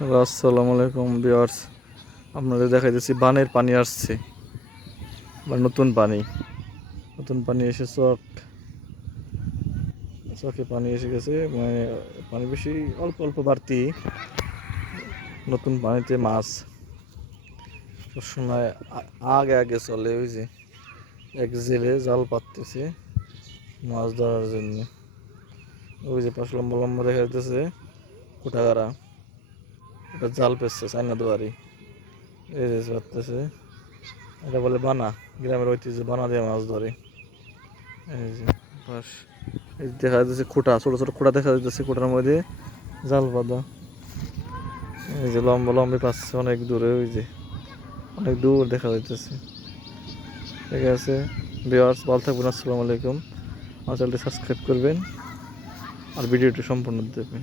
আসসালামু আলাইকুম ভিউয়ার্স, আপনাদের দেখাইতেছি বানের পানি আসছে বা নতুন পানি এসে চকে পানি এসে গেছে। মানে পানি বেশি অল্প অল্প বাড়তি। নতুন পানিতে মাছ সবসময় আগে আগে চলে। ওই যে এক জেলে জাল পাততেছে মাছ ধরার জন্য। ওই যে পাশ লম্বা লম্বা দেখা যাইতেছে কোটাগারা, এটা জাল পেচ্ছে চাইনা দুয়ারি। এই যে পাততেছে, এটা বলে বানা, গ্রামের ঐতিহ্য বানা দিয়ে মাছ ধরে। এই যে পাশ এই দেখা যাচ্ছে খোঁটা, ছোট ছোট খোঁটা দেখা যাচ্ছে, খোঁটার মধ্যে জাল বাঁধা। এই যে লম্বা লম্বি পাচ্ছে অনেক দূরে, ওই যে অনেক দূর দেখা যাইতেছে। ঠিক আছে ভিউয়ার্স, ভালো থাকবেন। আসসালামু আলাইকুম। আমার চ্যানেলটি সাবস্ক্রাইব করবেন আর ভিডিওটি সম্পূর্ণ দেখবেন।